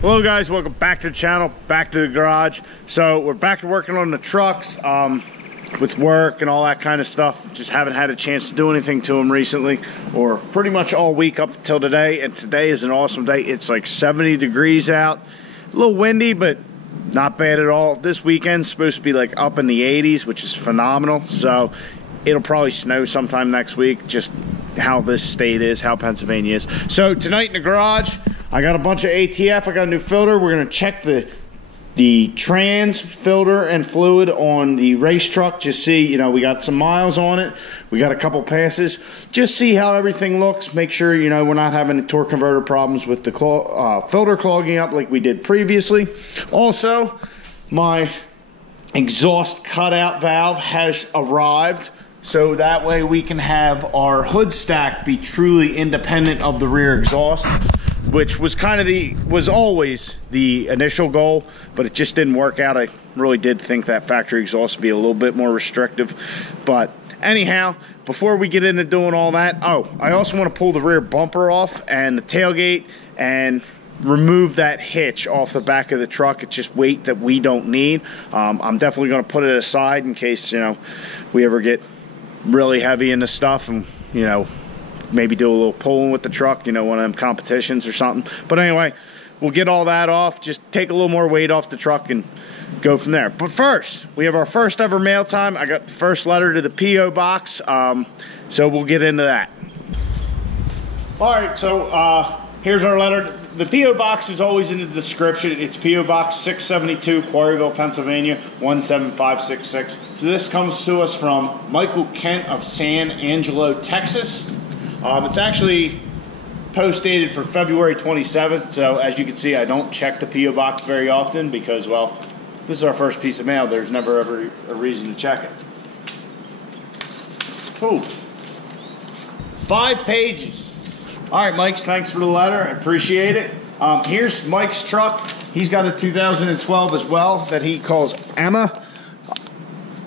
Hello guys, welcome back to the channel, back to the garage. So we're back to working on the trucks with work and all that kind of stuff. Just haven't had a chance to do anything to them recently, or pretty much all week up until today. And today is an awesome day. It's like 70 degrees out, a little windy, but not bad at all. This weekend's supposed to be like up in the 80s, which is phenomenal. So it'll probably snow sometime next week, just how this state is, how Pennsylvania is. So tonight in the garage, I got a bunch of ATF. I got a new filter. We're gonna check the trans filter and fluid on the race truck. Just see, you know, we got some miles on it. We got a couple passes. Just see how everything looks. Make sure, you know, we're not having the torque converter problems with the filter clogging up like we did previously. Also, my exhaust cutout valve has arrived. So that way we can have our hood stack be truly independent of the rear exhaust, which was kind of was always the initial goal, but it just didn't work out. I really did think that factory exhaust would be a little bit more restrictive. But anyhow, before we get into doing all that, I also want to pull the rear bumper off and the tailgate and remove that hitch off the back of the truck. It's just weight that we don't need. I'm definitely going to put it aside in case, you know, we ever get really heavy into stuff and, you know, maybe do a little pulling with the truck, you know, one of them competitions or something. But anyway, we'll get all that off, just take a little more weight off the truck and go from there. But first, we have our first ever mail time. I got the first letter to the P.O. box, so we'll get into that. All right, so here's our letter. The P.O. box is always in the description. It's P.O. Box 672, Quarryville, Pennsylvania, 17566. So this comes to us from Michael Kent of San Angelo, Texas. It's actually post-dated for February 27th, so as you can see, I don't check the P.O. box very often because, well, this is our first piece of mail. There's never ever a reason to check it. Ooh. 5 pages. All right, Mike, thanks for the letter. I appreciate it. Here's Mike's truck. He's got a 2012 as well that he calls Emma.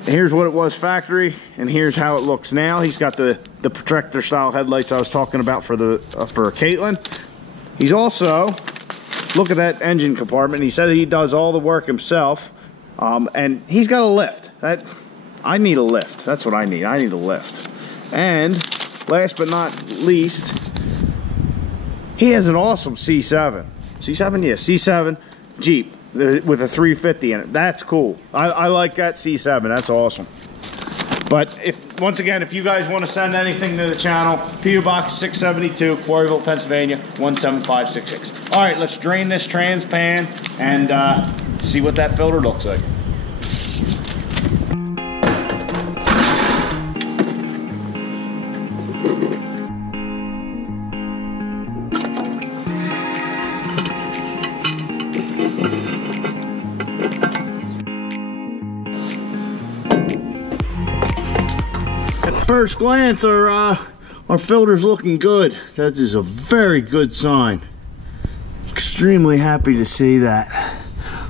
Here's what it was factory, and here's how it looks now. He's got the protector style headlights I was talking about for Caitlin. He's also, look at that engine compartment. He said he does all the work himself, and he's got a lift. I need a lift. That's what I need. I need a lift. And last but not least, he has an awesome C7. C7? Yeah, C7 Jeep with a 350 in it. That's cool. I like that C7. That's awesome. But once again, if you guys want to send anything to the channel, P.O. Box 672, Quarryville, Pennsylvania, 17566. All right, let's drain this trans pan and see what that filter looks like. First glance, our filter's looking good. That is a very good sign. Extremely happy to see that.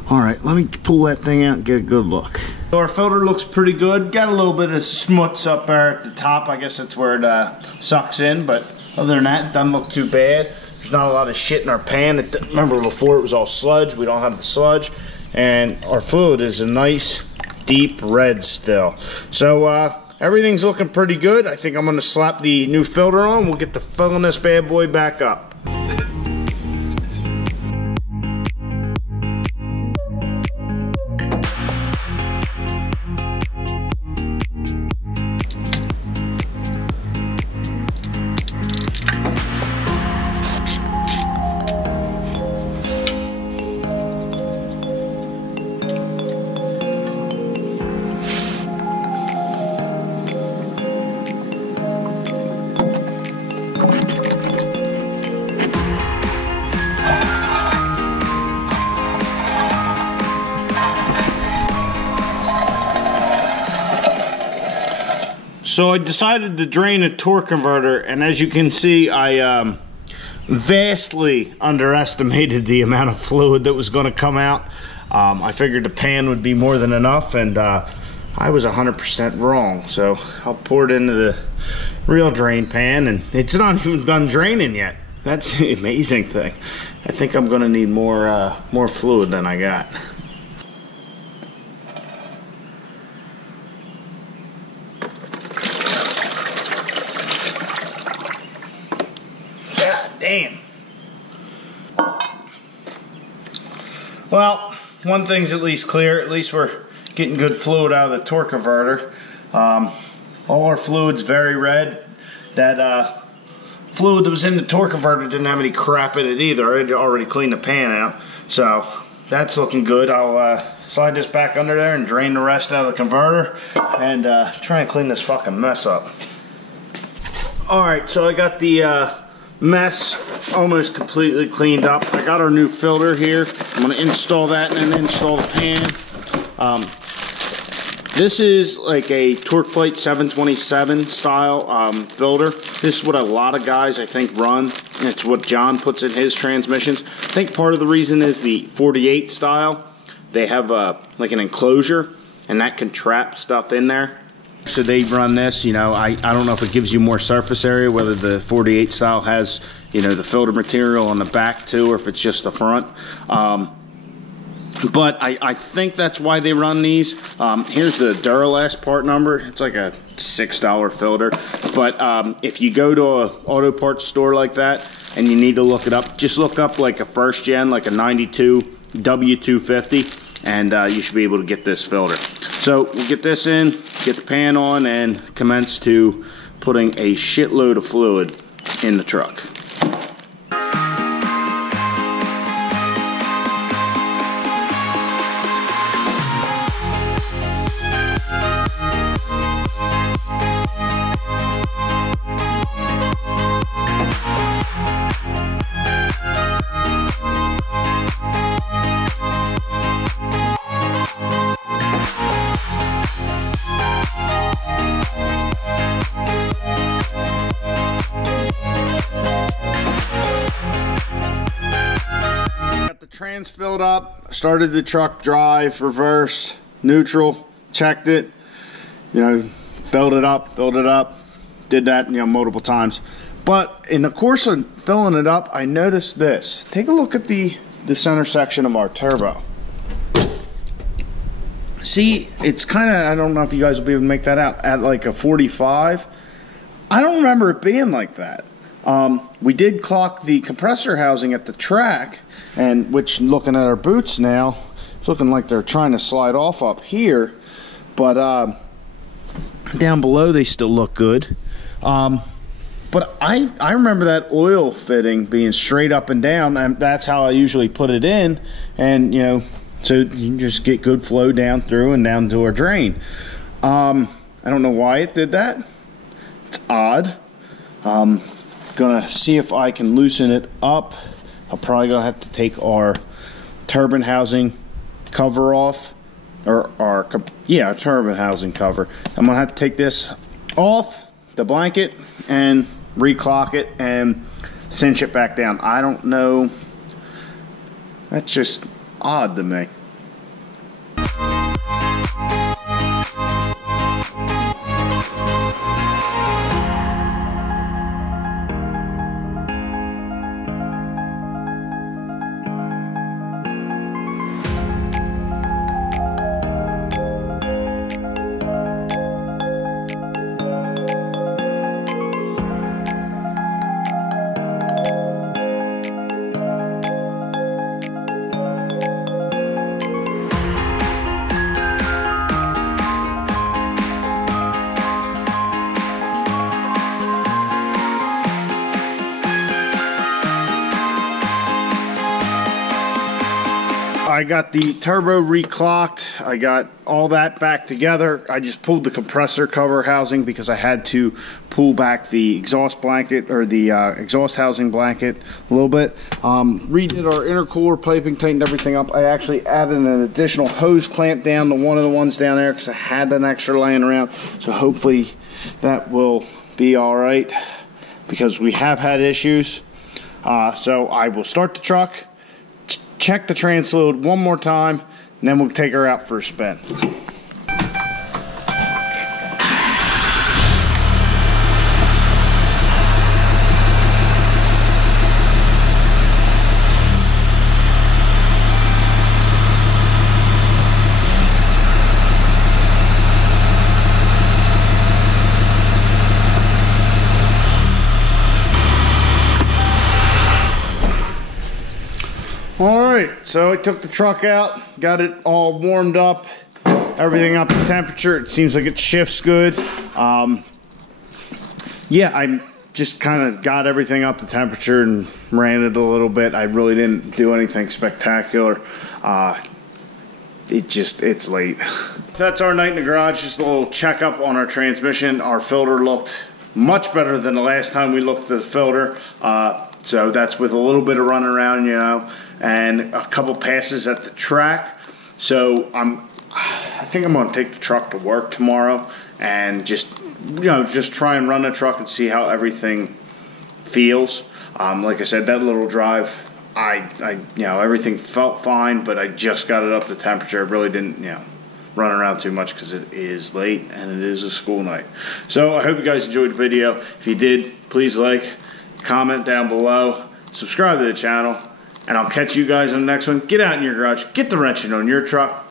All right, let me pull that thing out and get a good look. So our filter looks pretty good. Got a little bit of smuts up there at the top. I guess that's where it sucks in, but other than that, it doesn't look too bad. There's not a lot of shit in our pan. Remember before it was all sludge. We don't have the sludge. And our fluid is a nice deep red still. So everything's looking pretty good. I think I'm going to slap the new filter on. We'll get to filling this bad boy back up. So I decided to drain a torque converter, and as you can see, I vastly underestimated the amount of fluid that was going to come out. I figured the pan would be more than enough, and I was 100% wrong. So I'll pour it into the real drain pan, and it's not even done draining yet. That's the amazing thing. I think I'm going to need more fluid than I got. Damn. Well, one thing's at least clear. At least we're getting good fluid out of the torque converter. All our fluid's very red. That fluid that was in the torque converter didn't have any crap in it either. I had already cleaned the pan out. So that's looking good. I'll slide this back under there and drain the rest out of the converter and try and clean this fucking mess up. Alright, so I got the mess almost completely cleaned up. I got our new filter here. I'm going to install that and then install the pan. This is like a TorqueFlite 727 style filter. This is what a lot of guys I think run. It's what John puts in his transmissions. I think part of the reason is the 48 style. They have like an enclosure, and that can trap stuff in there. So they run this, you know, I don't know if it gives you more surface area, whether the 48 style has, you know, the filter material on the back too, or if it's just the front. But I think that's why they run these. Here's the Duralast part number. It's like a $6 filter. But if you go to an auto parts store like that and you need to look it up, just look up like a first gen, like a 92 W250. And you should be able to get this filter. So we'll get this in, get the pan on, and commence to putting a shitload of fluid in the truck. Trans filled up, started the truck drive, reverse, neutral, checked it, you know, filled it up, did that, you know, multiple times. But in the course of filling it up, I noticed this. Take a look at the center section of our turbo. See, it's kind of, I don't know if you guys will be able to make that out, at like a 45. I don't remember it being like that. We did clock the compressor housing at the track, and which, looking at our boots now, it's looking like they're trying to slide off up here, but down below they still look good. But I remember that oil fitting being straight up and down, and that's how I usually put it in, and you know, so you can just get good flow down through and down to our drain. I don't know why it did that. It's odd. Gonna see if I can loosen it up. I'm probably gonna have to take our turbine housing cover off, or our, yeah, turbine housing cover. I'm gonna have to take this off the blanket and reclock it and cinch it back down. I don't know, that's just odd to me. got the turbo reclocked. I got all that back together. I just pulled the compressor cover housing because I had to pull back the exhaust blanket, or the exhaust housing blanket a little bit. Redid our intercooler piping, tightened everything up. I actually added an additional hose clamp down to one of the ones down there because I had an extra laying around. So hopefully that will be all right, because we have had issues. So I will start the truck, check the trans fluid one more time, and then we'll take her out for a spin. Alright, so I took the truck out, got it all warmed up, everything up to temperature. It seems like it shifts good. Yeah, I just kind of got everything up to temperature and ran it a little bit. I really didn't do anything spectacular. It's late. So that's our night in the garage, just a little checkup on our transmission. Our filter looked much better than the last time we looked at the filter. So that's with a little bit of running around, you know, and a couple passes at the track. So I think I'm going to take the truck to work tomorrow and just try and run the truck and see how everything feels. Like I said, that little drive, everything felt fine, but I just got it up to temperature. I really didn't, run around too much because it is late and it is a school night. So I hope you guys enjoyed the video. If you did, please like, comment down below, subscribe to the channel, and I'll catch you guys on the next one. Get out in your garage, get the wrenching on your truck,